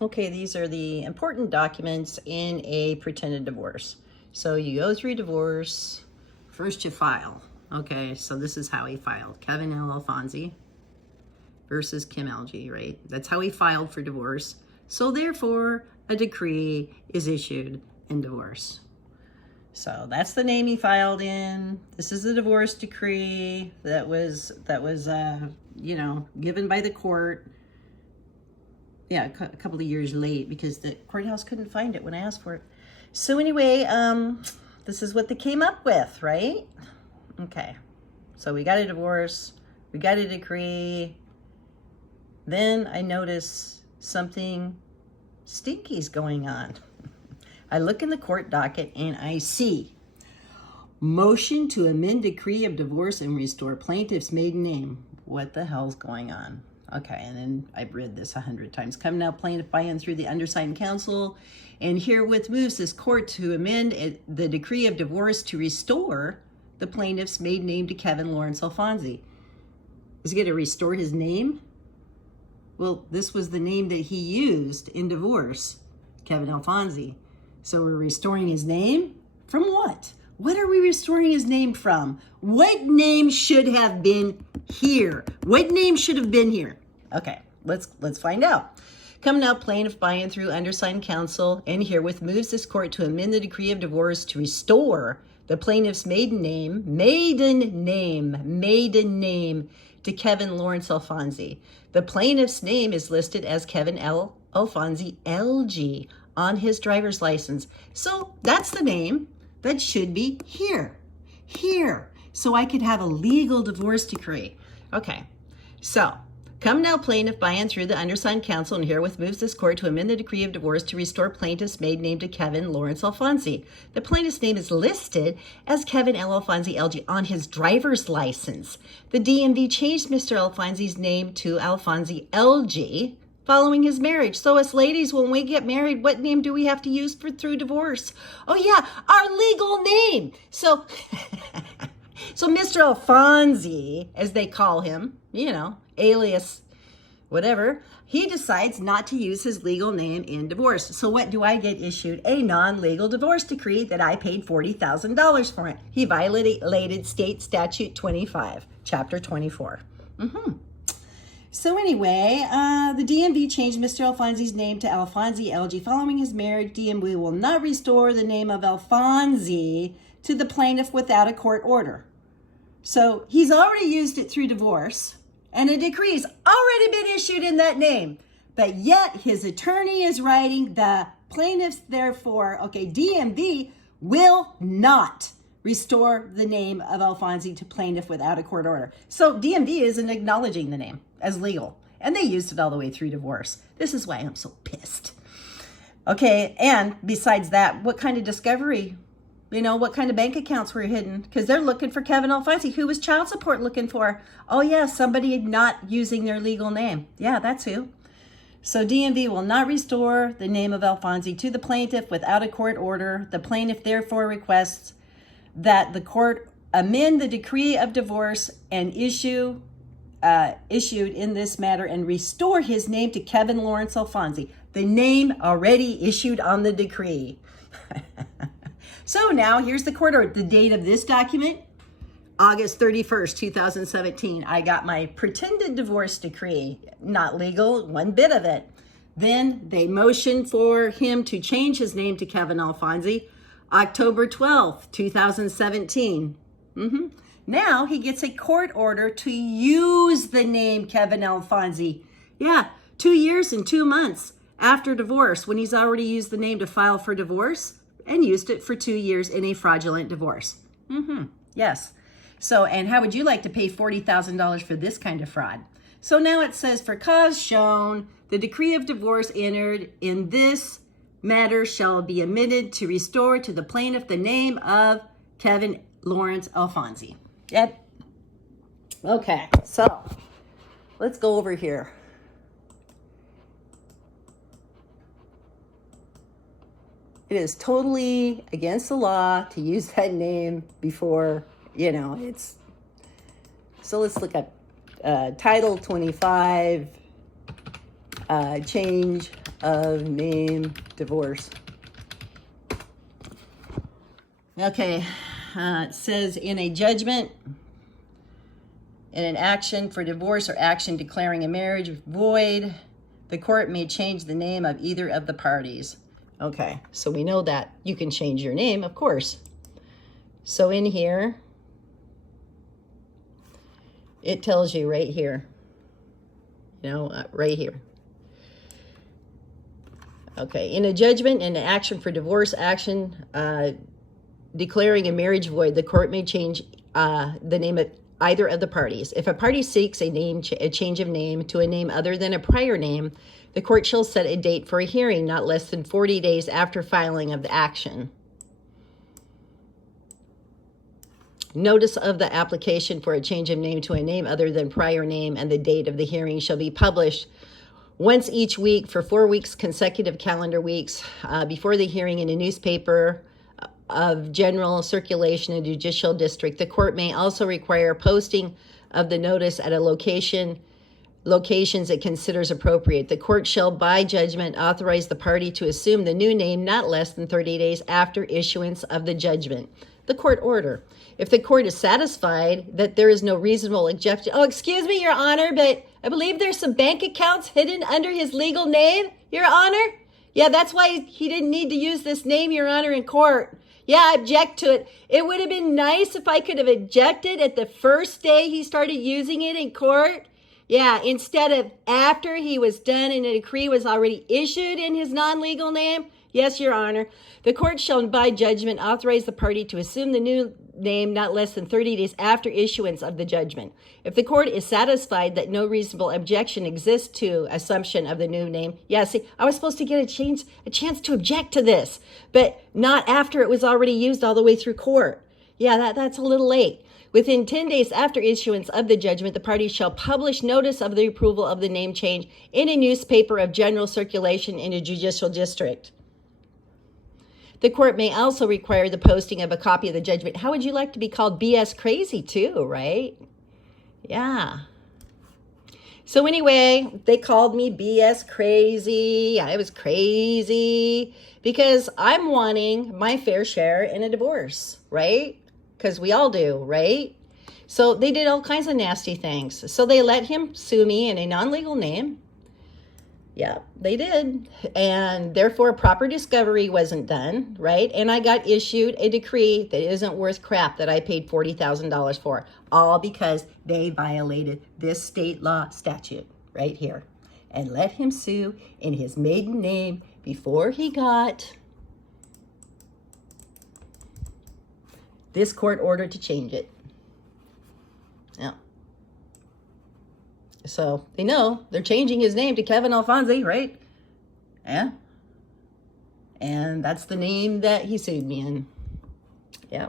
Okay, these are the important documents in a pretended divorce. So you go through divorce, first you file. Okay, so this is how he filed. Kevin L. Alfonsi versus Kim Algie, right? That's how he filed for divorce. So therefore, a decree is issued in divorce. So that's the name he filed in. This is the divorce decree that was given by the court. Yeah, a couple of years late because the courthouse couldn't find it when I asked for it. So anyway, this is what they came up with, right? Okay, so we got a divorce, we got a decree. Then I notice something stinky's going on. I look in the court docket and I see motion to amend decree of divorce and restore plaintiff's maiden name. What the hell's going on? Okay, and then I've read this 100 times. Come now, plaintiff by and through the undersigned counsel, and herewith moves this court to amend the decree of divorce to restore the plaintiff's maiden name to Kevin Lawrence Alfonsi. Is he going to restore his name? Well, this was the name that he used in divorce, Kevin Alfonsi. So we're restoring his name? From what? What are we restoring his name from? What name should have been here? What name should have been here? Okay, let's find out. Come now, plaintiff by and through undersigned counsel, and herewith moves this court to amend the decree of divorce to restore the plaintiff's maiden name to Kevin Lawrence Alfonsi. The plaintiff's name is listed as Kevin L. Alfonsi LG on his driver's license. So that's the name that should be here. So I could have a legal divorce decree. Okay, so come now, plaintiff by and through the undersigned counsel, and herewith moves this court to amend the decree of divorce to restore plaintiff's maiden name to Kevin Lawrence Alfonsi. The plaintiff's name is listed as Kevin L. Alfonsi LG on his driver's license. The DMV changed Mr. Alfonsi's name to Alfonsi LG following his marriage. So us ladies, when we get married, what name do we have to use through divorce? Oh yeah, our legal name. So Mr. Alfonsi, as they call him, alias whatever, he decides not to use his legal name in divorce. So what do I get issued? A non-legal divorce decree that I paid $40,000 for it. He violated state statute 25, chapter 24. So anyway, the DMV changed Mr. Alfonsi's name to Alfonsi LG. Following his marriage, DMV will not restore the name of Alfonsi to the plaintiff without a court order. So he's already used it through divorce, and a decree's already been issued in that name. But yet his attorney is writing the plaintiff's, therefore, DMV will not restore the name of Alfonsi to plaintiff without a court order. So DMV isn't acknowledging the name as legal, and they used it all the way through divorce. This is why I'm so pissed. Okay, and besides that, what kind of discovery? What kind of bank accounts were hidden? Because they're looking for Kevin Alfonsi. Who was child support looking for? Oh yeah, somebody not using their legal name. Yeah, that's who. So DMV will not restore the name of Alfonsi to the plaintiff without a court order. The plaintiff therefore requests that the court amend the decree of divorce and issued in this matter and restore his name to Kevin Lawrence Alfonsi. The name already issued on the decree. So now here's the court order. The date of this document, August 31st, 2017. I got my pretended divorce decree. Not legal, one bit of it. Then they motioned for him to change his name to Kevin Alfonsi, October 12th, 2017. Now he gets a court order to use the name Kevin Alfonsi. Yeah, 2 years and 2 months after divorce, when he's already used the name to file for divorce and used it for 2 years in a fraudulent divorce. Yes. So, and how would you like to pay $40,000 for this kind of fraud? So now it says, for cause shown, the decree of divorce entered in this matter shall be amended to restore to the plaintiff the name of Kevin Lawrence Alfonsi. Yep. Okay, so let's go over here. It is totally against the law to use that name before, it's. So let's look at Title 25, change of name divorce. Okay, it says in a judgment, in an action for divorce or action declaring a marriage void, the court may change the name of either of the parties. Okay, so we know that you can change your name, of course. So in here, it tells you right here, right here. Okay, in a judgment and an action for divorce action declaring a marriage void, the court may change the name of either of the parties. If a party seeks a change of name to a name other than a prior name, the court shall set a date for a hearing not less than 40 days after filing of the action. Notice of the application for a change of name to a name other than prior name and the date of the hearing shall be published once each week for 4 weeks, consecutive calendar weeks, before the hearing in a newspaper of general circulation in judicial district. The court may also require posting of the notice at a locations it considers appropriate. The court shall, by judgment, authorize the party to assume the new name not less than 30 days after issuance of the judgment. The court order. If the court is satisfied that there is no reasonable objection, oh, excuse me, Your Honor, but I believe there's some bank accounts hidden under his legal name, Your Honor. Yeah, that's why he didn't need to use this name, Your Honor, in court. Yeah, I object to it. It would have been nice if I could have objected at the first day he started using it in court. Yeah, instead of after he was done and a decree was already issued in his non-legal name. Yes, Your Honor. The court shall, by judgment, authorize the party to assume the new name not less than 30 days after issuance of the judgment. If the court is satisfied that no reasonable objection exists to assumption of the new name, yeah, see, I was supposed to get a chance to object to this, but not after it was already used all the way through court. Yeah, that's a little late. Within 10 days after issuance of the judgment, the party shall publish notice of the approval of the name change in a newspaper of general circulation in a judicial district. The court may also require the posting of a copy of the judgment. How would you like to be called BS crazy too, right? Yeah. So anyway, they called me BS crazy. I was crazy because I'm wanting my fair share in a divorce, right? Because we all do, right? So they did all kinds of nasty things. So they let him sue me in a non-legal name. Yeah, they did. And therefore, proper discovery wasn't done, right? And I got issued a decree that isn't worth crap that I paid $40,000 for, all because they violated this state law statute right here and let him sue in his maiden name before he got this court order to change it. Yeah. So they know they're changing his name to Kevin Alfonsi, right? Yeah. And that's the name that he sued me in. Yeah.